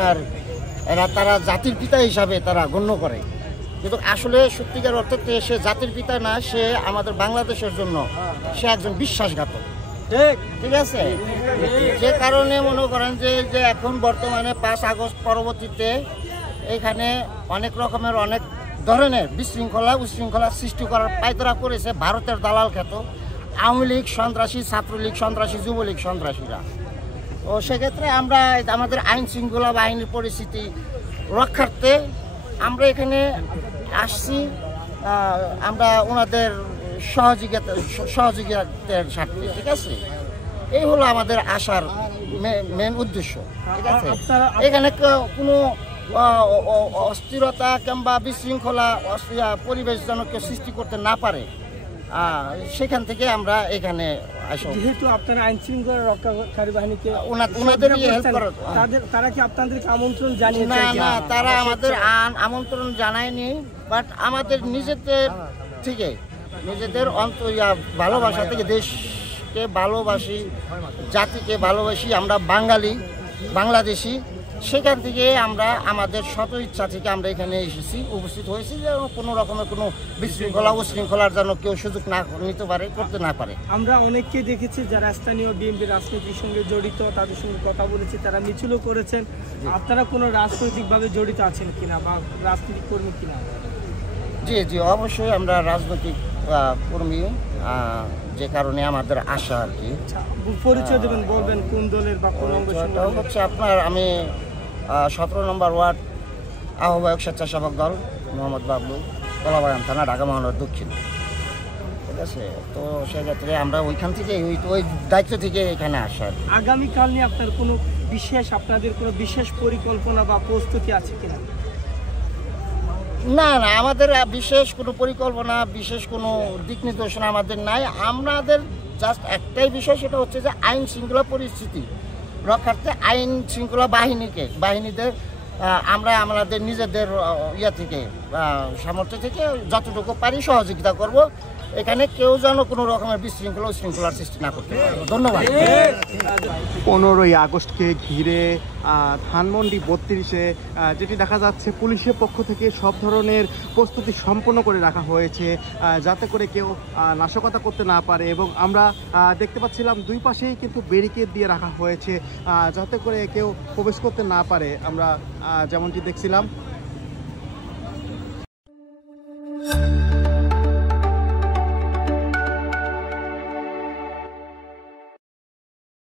আপনার তারা জাতির পিতা হিসাবে তারা গণ্য করে, কিন্তু আসলে সত্যিকার অর্থে সে জাতির পিতা না, সে আমাদের বাংলাদেশের জন্য সে একজন বিশ্বাসঘাতক। ঠিক আছে, যে কারণে মনে করেন যে এখন বর্তমানে 5 আগস্ট পরবর্তীতে এখানে অনেক রকমের অনেক ধরনের বিশৃঙ্খলা উশৃঙ্খলা সৃষ্টি করার পায়তারা করেছে ভারতের দালাল খ্যাত আওয়ামী লীগ সন্ত্রাসী, ছাত্রলীগ সন্ত্রাসী, যুবলীগ সন্ত্রাসীরা। তো সেক্ষেত্রে আমরা আমাদের আইন শৃঙ্খলা বাহিনীর পরিস্থিতি রক্ষার্থে আমরা এখানে আসছি, আমরা ওনাদের সহযোগিতার স্বার্থে। ঠিক আছে, এই হলো আমাদের আসার মেন উদ্দেশ্য। ঠিক আছে, এখানে কোনো অস্থিরতা কিংবা বিশৃঙ্খলা পরিবেশ যেন কেউ সৃষ্টি করতে না পারে, সেখান থেকে আমরা এখানে যেহেতু আপনারা আইন শৃঙ্খলা রক্ষাকারী বাহিনীকে ওনাদেরই হেল্প করে, তারা কি আপনাদেরকে আমন্ত্রণ জানিয়েছে? না, তারা আমাদের আমন্ত্রণ জানায়নি, বাট আমাদের নিজেদের থেকে নিজেদের ভালোবাসা থেকে দেশকে ভালোবাসি, জাতিকে ভালোবাসি, আমরা বাঙালি বাংলাদেশি, সেখান থেকে আমরা আমাদের শত ইচ্ছা থেকে আমরা এখানে এসেছি, উপস্থিত হয়েছি, যে কোনো রকমের কোনো বিশৃঙ্খলা উশৃঙ্খলার জন্য কেউ সুযোগ না নিতে পারে, করতে না পারে। আমরা অনেককে দেখেছি যারা স্থানীয় বিএনপি রাজনীতির সঙ্গে জড়িত, তাদের সঙ্গে কথা বলেছি, তারা মিছিলও করেছেন। আপনারা কোনো রাজনৈতিকভাবে জড়িত আছেন কিনা বা রাজনৈতিক কর্মী কিনা? জি জি, অবশ্যই আমরা রাজনৈতিক কর্মী, যে কারণে আমাদের আশা আর কি। পরিচয় দেবেন, বলবেন কোন দলের বা কোন অঙ্গ? হচ্ছে আপনার, আমি 17 নম্বর ওয়ার্ড আহ্বায়ক স্বেচ্ছাসেবক দল, মোহাম্মদ বাবলু, কলাবাগান থানা, ঢাকা মহানগর দক্ষিণ। ঠিক আছে, তো সেক্ষেত্রে আমরা ওইখান থেকে ওই দায়িত্ব থেকে এখানে আসা। আগামীকাল নিয়ে আপনার কোনো আপনাদের কোনো বিশেষ পরিকল্পনা বা প্রস্তুতি আছে কিনা? না, আমাদের বিশেষ কোনো পরিকল্পনা, বিশেষ কোনো দিক নির্দেশনা আমাদের নাই। আমাদের জাস্ট একটাই বিষয়, সেটা হচ্ছে যে আইন শৃঙ্খলা পরিস্থিতি রক্ষার্থে আইন শৃঙ্খলা বাহিনীদের আমরা আমাদের নিজেদের থেকে সামর্থ্য থেকে যতটুকু পারি সহযোগিতা করব, এখানে কেউ যেন কোনো রকমের বিশৃঙ্খলা উশৃঙ্খলার সৃষ্টি না করতে পারে। ধন্যবাদ। 15ই আগস্টকে ঘিরে ধানমন্ডি 32-এ যেটি দেখা যাচ্ছে, পুলিশের পক্ষ থেকে সব ধরনের প্রস্তুতি সম্পন্ন করে রাখা হয়েছে, যাতে করে কেউ নাশকতা করতে না পারে। এবং আমরা দেখতে পাচ্ছিলাম দুই পাশেই কিন্তু ব্যারিকেড দিয়ে রাখা হয়েছে, যাতে করে কেউ প্রবেশ করতে না পারে। আমরা যেমনটি দেখছিলাম